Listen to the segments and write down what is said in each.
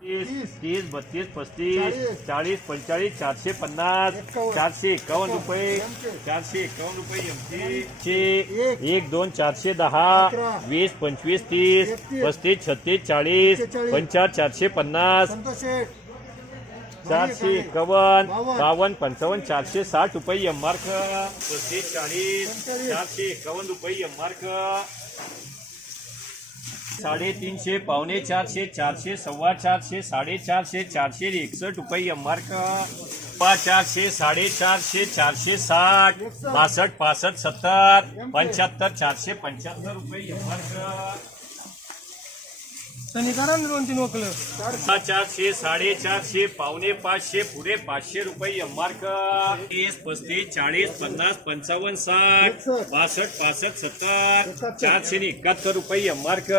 तीस तीस बत्तीस पस्तीस चाळीस पंचेचाळीस चारशे पन्नास चारशे एकावन्न रुपये चारशे एकावन्न रुपये एमचे एक दोन चारशे दहा वीस पंचवीस तीस पस्तीस छत्तीस चाळीस पंचाळीस चारशे पन्नास चारशे एकावन्न बावन्न पंचावन्न चारशे साठ रुपये एम मार्क पस्तीस चाळीस चारशे एकावन्न रुपये एम मार्क साडेतीनशे पावणे चारशे चारशे सव्वा चारशे साडेचारशे चारशे एकसष्ट रुपये एम आर सव्वा चारशे साडेचारशे चारशे साठ बासष्ट पासष्ट सत्तर पंच्याहत्तर चारशे पंच्याहत्तर रुपये एम मार्क त्यांनी करा ना दोन तीन वकल चारशे साडेचारशे पावणे पाचशे पुढे पाचशे रुपये एम मार्क. तीस पस्तीस चाळीस पन्नास पंचावन्न साठ बासष्ट पासष्ट सत्तर चारशे एकाहत्तर रुपये एम मार्क.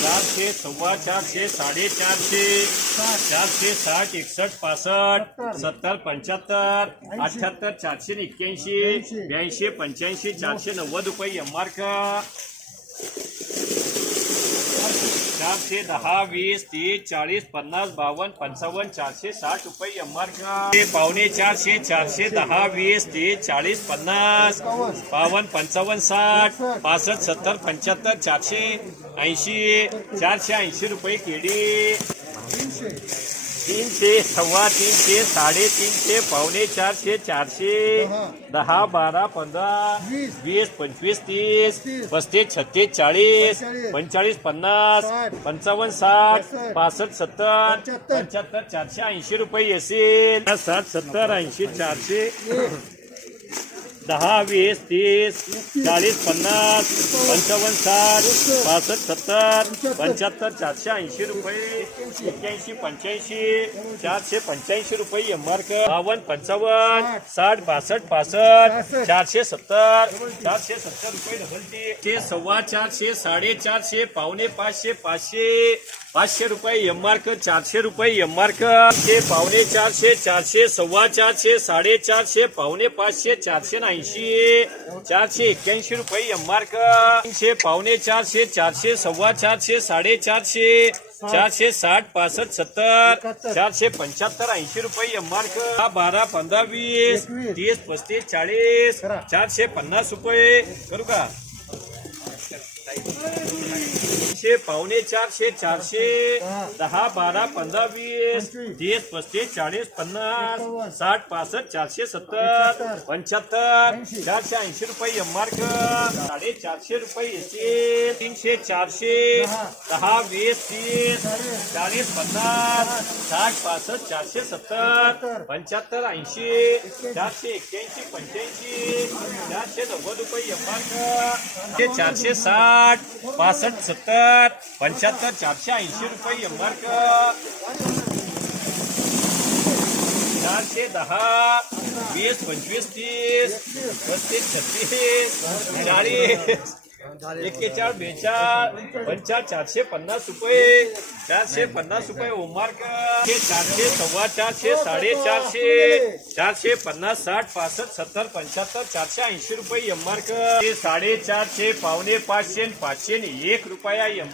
चारशे सव्वा चारशे साडेचारशे चारशे साठ एकसष्ट पासष्ट सत्तर पंच्याहत्तर अठ्याहत्तर चारशे एक्क्याऐंशी ब्याऐंशी पंच्याऐंशी चारशे नव्वद रुपये एम मार्क चारशे दहा वीस तीस चाळीस पन्नास बावन्न पंचावन्न चारशे साठ रुपये एम मार्क पावणे चारशे चारशे दहा वीस तीस चाळीस पन्नास बावन्न पंचावन्न साठ पासष्ट सत्तर पंच्याहत्तर चारशे ऐंशी चारशे ऐंशी रुपये केडी. तीनशे सव्वा तीनशे साडेतीनशे पावणे चारशे चारशे दहा बारा पंधरा वीस. पंचवीस तीस पस्तीस छत्तीस चाळीस पंचेचाळीस. पन्नास पंचावन्न साठ पासष्ट सत्तर पंच्याहत्तर. चारशे ऐंशी रुपये येतील. साठ सत्तर ऐंशी चारशे. दहा वीस तीस चाळीस पन्नास पंचावन्न साठ पासष्ट सत्तर पंच्याहत्तर चारशे ऐंशी रुपये एक्क्याऐंशी पंच्याऐंशी चारशे पंच्याऐंशी रुपये एम आर बावन्न पंचावन्न साठ बासष्ट पासष्ट चारशे सत्तर चारशे सत्तर रुपये ढकलते ते सव्वा चारशे साडेचारशे पावणे पाचशे पाचशे पाचशे रुपये एम मार्क चारशे रुपये एम मार्क ते पावणे चारशे चारशे सव्वा चारशे साडेचारशे पावणे पाचशे चारशे ऐंशी चारशे एक्क्याऐंशी रुपये एम मार्क तीनशे पावणे चारशे चारशे सव्वा चारशे साडेचारशे चारशे साठ पासष्ट सत्तर चारशे पंच्याहत्तर ऐंशी रुपये एम दहा, बारा पंधरा वीस तीस पस्तीस चाळीस चारशे पन्नास रुपये. करू का? तीनशे पावणे चारशे चारशे दहा बारा पंधरा वीस तीस पस्तीस चाळीस पन्नास साठ पासष्ट चारशे सत्तर पंच्याहत्तर चारशे ऐंशी रुपये एम साडे चारशे रुपये येतील तीनशे चारशे दहा वीस तीस चाळीस पन्नास साठ पासष्ट चारशे सत्तर पंच्याहत्तर ऐंशी चारशे एक्क्याऐंशी पंच्याऐंशी चारशे नव्वद रुपये एम ते चारशे साठ पासष्ट सत्तर पंच्याहत्तर चारशे ऐंशी रुपये एम मार्क चारशे दहा वीस पंचवीस तीस पस्तीस छत्तीस चाळीस. एक्केचाळीस बेचाळ पंचाळीस चारशे पन्नास रुपये. चारशे पन्नास रुपये ओमार्क चारशे सव्वा चारशे साडेचारशे. चारशे पन्नास साठ पासष्ट सत्तर पंच्याहत्तर चारशे ऐंशी रुपये एम मार्क हे साडेचारशे पावणे पाचशे पाचशे एक रुपया एम